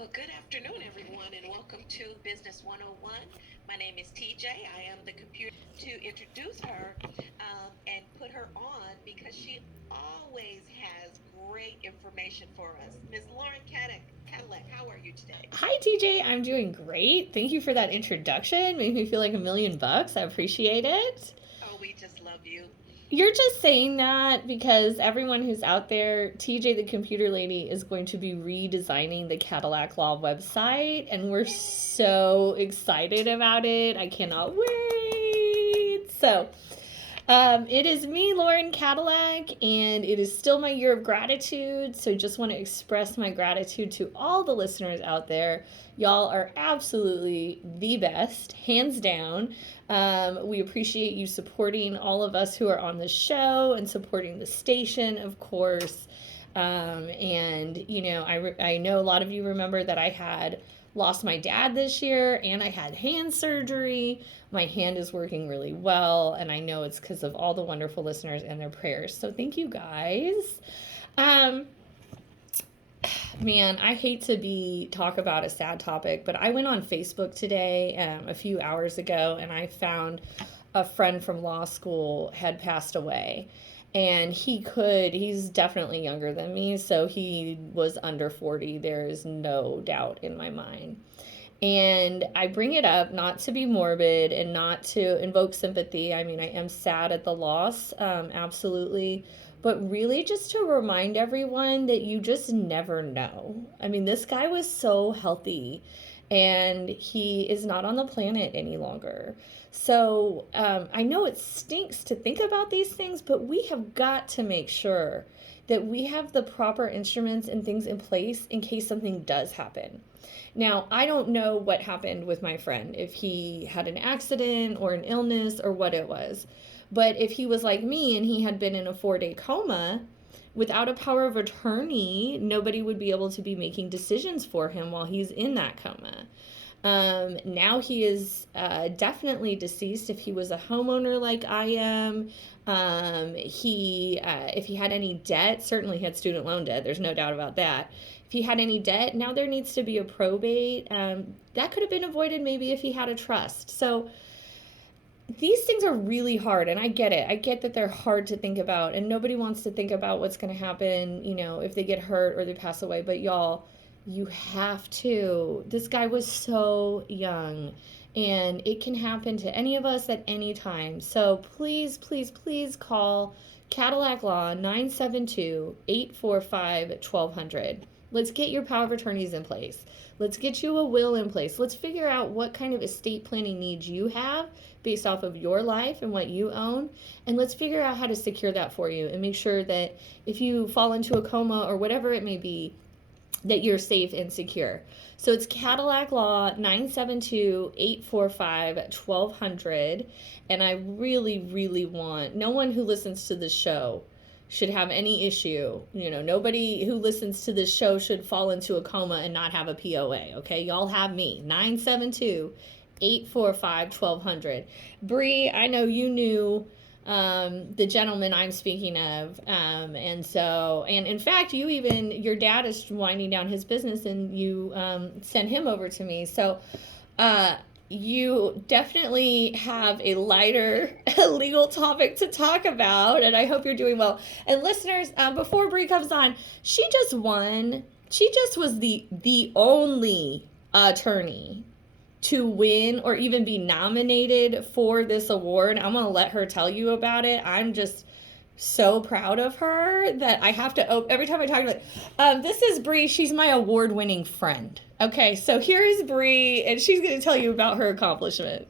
Well, good afternoon, everyone, and welcome to Business 101. My name is TJ. I am the computer to introduce her and put her on because she always has great information for us. Miss Lauren Cadillac, how are you today? Hi, TJ. I'm doing great. Thank you for that introduction. Made me feel like $1,000,000. I appreciate it. Oh, we just love you. You're just saying that because everyone who's out there, TJ the computer lady is going to be redesigning the Cadillac Law website, and we're so excited about it. I cannot wait. It is me, Lauren Cadillac, and it is still my year of gratitude. So, just want to express my gratitude to all the listeners out there. Y'all are absolutely the best, hands down. We appreciate you supporting all of us who are on the show and supporting the station, of course. I know a lot of you remember that I had lost my dad this year and I had hand surgery. My hand is working really well, and I know it's because of all the wonderful listeners and their prayers. So thank you guys. Um, Man, I hate to be talk about a sad topic, but I went on Facebook today, a few hours ago, and I found a friend from law school had passed away. And he's definitely younger than me, so he was under 40. There is no doubt in my mind. And I bring it up not to be morbid and not to invoke sympathy. I mean, I am sad at the loss, absolutely. But really, just to remind everyone that you just never know. I mean, this guy was so healthy and he is not on the planet any longer. So I know it stinks to think about these things, but we have got to make sure that we have the proper instruments and things in place in case something does happen. Now, I don't know what happened with my friend, if he had an accident or an illness or what it was. But if he was like me and he had been in a 4-day coma, without a power of attorney, nobody would be able to be making decisions for him while he's in that coma. Now he is definitely deceased if he was a homeowner like I am. If he had any debt, certainly he had student loan debt. There's no doubt about that. If he had any debt, now there needs to be a probate. That could have been avoided maybe if he had a trust. So these things are really hard, and I get it. I get that they're hard to think about, and nobody wants to think about what's going to happen, if they get hurt or they pass away. But y'all, you have to. This guy was so young, and it can happen to any of us at any time. So please, please, please call Cadillac Law 972-845-1200. Let's get your power of attorneys in place. Let's get you a will in place. Let's figure out what kind of estate planning needs you have based off of your life and what you own. And let's figure out how to secure that for you and make sure that if you fall into a coma or whatever it may be, that you're safe and secure. So it's Cadillac Law 972-845-1200. And I really, really want no one who listens to this show should have any issue. Nobody who listens to this show should fall into a coma and not have a POA. Okay, y'all have me. 972-845-1200. Bree, I know you knew the gentleman I'm speaking of, and in fact, your dad is winding down his business, and you sent him over to me. So you definitely have a lighter legal topic to talk about, and I hope you're doing well. And listeners, before Bree comes on, she just won. She just was the only attorney to win or even be nominated for this award. I'm going to let her tell you about it. I'm just so proud of her that I have to every time I talk about it. This is Bree. She's my award-winning friend. Okay, so here is Bree, and she's going to tell you about her accomplishment.